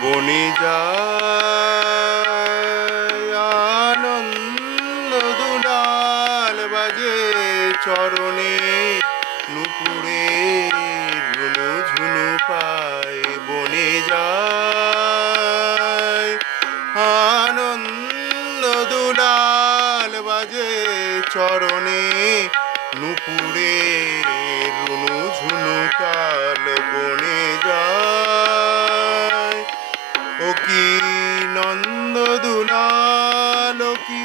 বনে যায় আনন্দ দুলাল বাজে চরণে নুপুরে ঝুনু ঝুনু পায় বনে যায় আনন্দ দুলাল বাজে চরণে নুপুরে রুনু ঝুনু তাল বনে যায় ও কি নন্দ দুলাল কি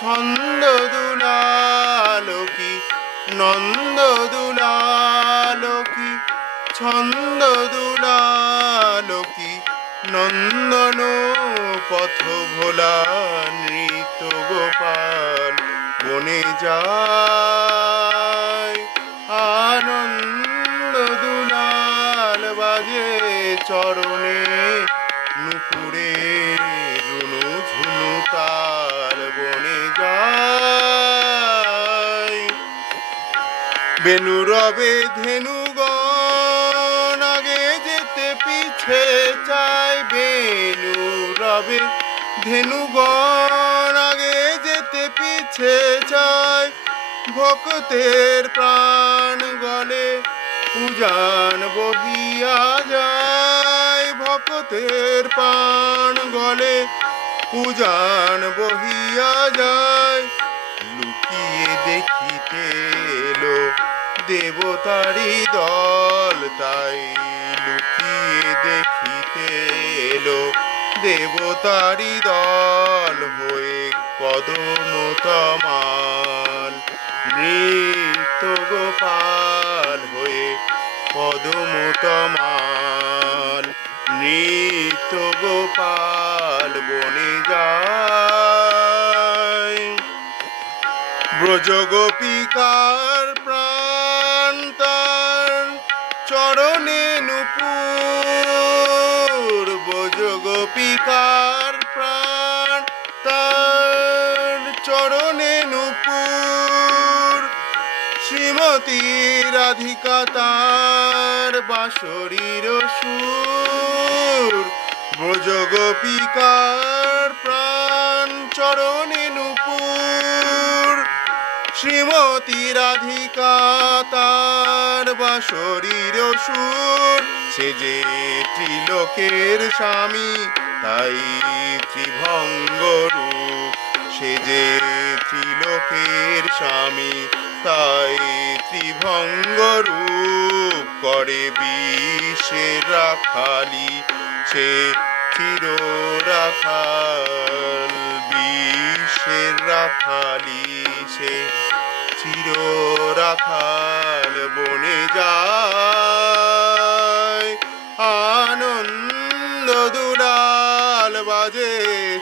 ছন্দ দুলাল কি নন্দ দুলাল কি ছন্দ দুলাল কি নন্দন পথ ভোলা নৃত্য গোপাল বনে যায় আনন্দ দুলাল বাজে চরণে নুপুরে রুনু ঝুনু তাল বনে যায় বেনু রবে ধেনুগণ আগে যেতে পিছে চাই বেনু রবে ধেনুগণ আগে যেতে পিছে চাই ভক্তের প্রাণ গলে উজান বহিয়া যায় ভক্তের প্রাণ গলে উজান বহিয়া যায় লুকিয়ে দেখিতে এলো দেবতারি দল তাই লুকিয়ে দেখিতে এলো দেবতারি দল হয়ে কদম তমাল নৃত্য গোপাল হয়ে কদম তমাল নৃত্য গোপাল বনে যায় ব্রজ গোপিকার প্রাণ তার চরণে নুপুর ব্রজ গোপিকার প্রাণ তার চরণে নুপুর শ্রীমতী রাধিকা তার বাঁশরীর সুর ব্রজ গোপিকার প্রাণ চরণে নুপুর শ্রীমতী রাধিকা তার বাঁশরীর সুর সে যে ত্রিলোকের স্বামী তাই ত্রিভঙ্গ রূপ সে যে ত্রিলোকের স্বামী তাই ত্রিভঙ্গ রূপ করে বিশ্বের রাখালি সে চির রাখাল বিশ্বের রাখালি সে চির রাখাল বনে যায় আনন্দ দুলাল বাজে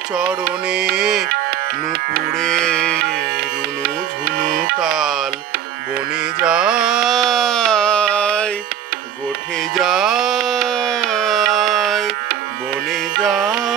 চরণে নুপুরে রুনু ঝুনু তাল বনে যায় গোঠে যায় বনে যায়।